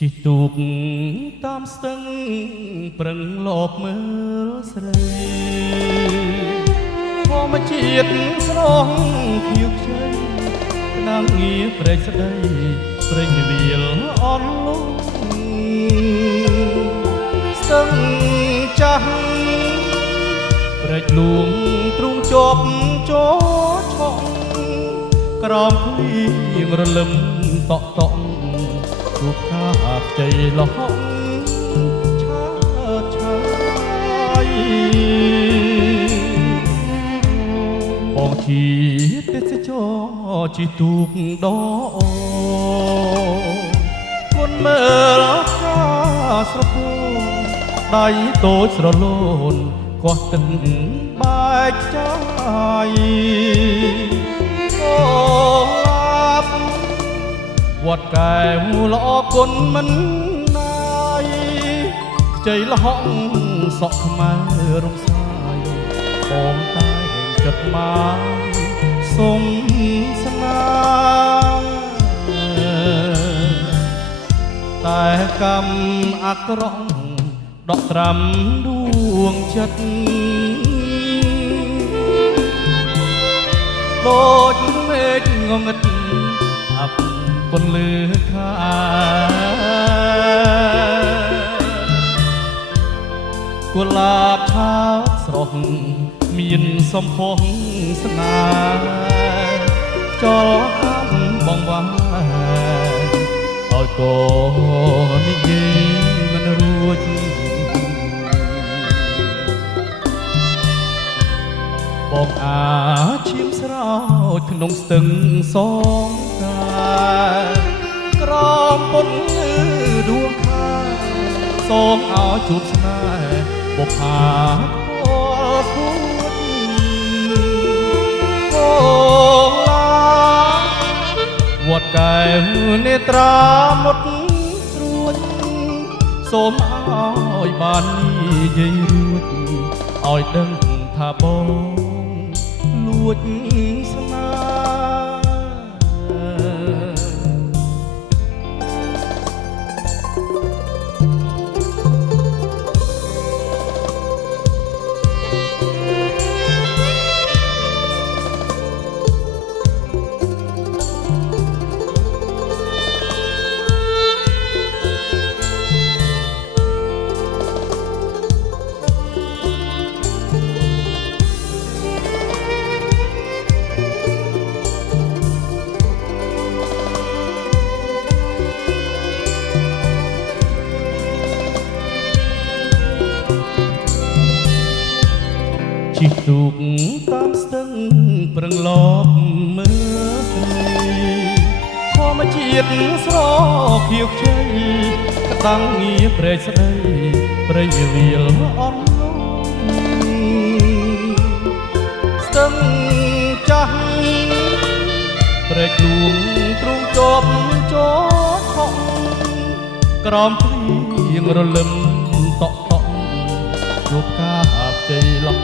ជីទូកតាមស្ទឹងប្រឹងលបមើលស្រីធម្មជាតិស្រស់ខៀវខ្ចីក្តាំងារព្រៃស្ដីព្រៃវាលអន់លងស្ទឹងចាស់ព្រែកលួងទ្រូងជាប់ចូលឆក់ក្រោមភ្លៀងរលឹមតក់តក់រូបខាបជ័យលហកឆើតឆាយបងជាទេសចរជីទូកដគុណមើលការស្រពោនដៃតូចស្រលូនគាត់ទឹកបែកចាយអូឡាប់វត្តកែវល្អគុណមិនណាយខ្ចីលហកសក់ខ្មែររំសាយបងតែចិត្តមកសុំស្នាតែកម្មអាក្រក់ដកត្រាំដួងចិត្តដូចមេឃងងឹតអាប់ពន្លឺខាកុលាបឆើតស្រស់មានសំផស្សស្នាចលកម្មបងវាឲ្យកូននិយាយមិនរួចបងអាឈាមស្រោចក្នុងស្ទឹងសងកាក្រមពន្លឺដួងខាសូមឲ្យជួបស្នេហ៍បុប្ផាពលគួតអូឡាវត្តកែវនេត្រាមុតស្រួចសូមឲ្យបាននិយាយរួចឲ្យដឹងថាបងលួចស្នាជីទូកតាមស្ទឹងប្រឹងលបមើលស្រីធម្មជាតិស្រស់ខៀវខ្ចីក្តាំងងារព្រៃស្ដីព្រៃវាលអន់លងស្ទឹងចាស់ព្រែកលួងទ្រូងជាប់ចូលឆក់ក្រោមភ្លៀងរលឹមតក់តក់ជួបការខ្ចីលហ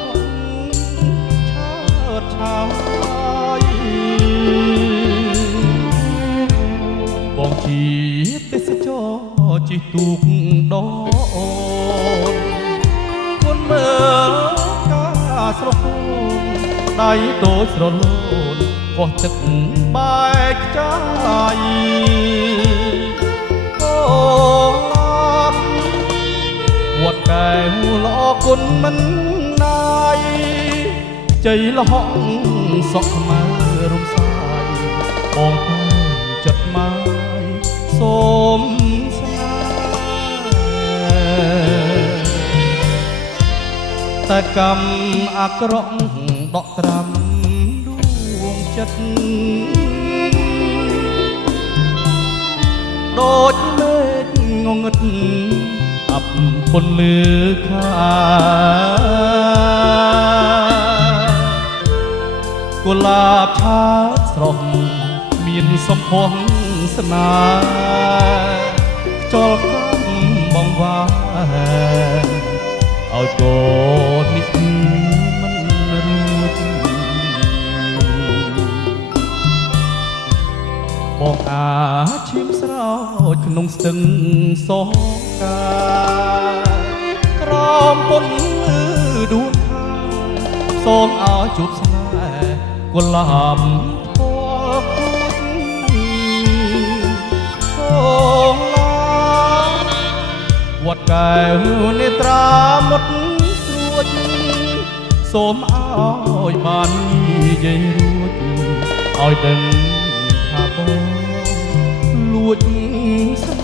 កឆាយបងជាទេសចរជីទូកដគុណមើលការស្រពោនដៃតូចស្រលូនកោះទឹកបែកចាយអូឡាប់វត្តកែវល្អគុណមិនណាយជ័យលហកសក់ខ្មែររំសាយបងតែចិត្តមកសូមស្នាតែកម្មអាក្រក់ដកត្រាំដួងចិត្តដូចមេឃងងឹតអាប់ពន្លឺខាកុលាបឆើតស្រស់មានសំផស្សស្នាខ្យល់កម្មបងវាឲ្យកូននេះមិនរួចបងអាឈាមស្រោ ចក្នុងស្ទឹងសងកាក្រោមពន្លឺដួងខាសូមឲ្យជួបស្នេហ៍កុលាបធម៌អូឡាវត្តកែវនេត្រាមុតស្រួចសូមឲ្យបាននិយាយរួចឲ្យដឹងថាបងលួចស្នេ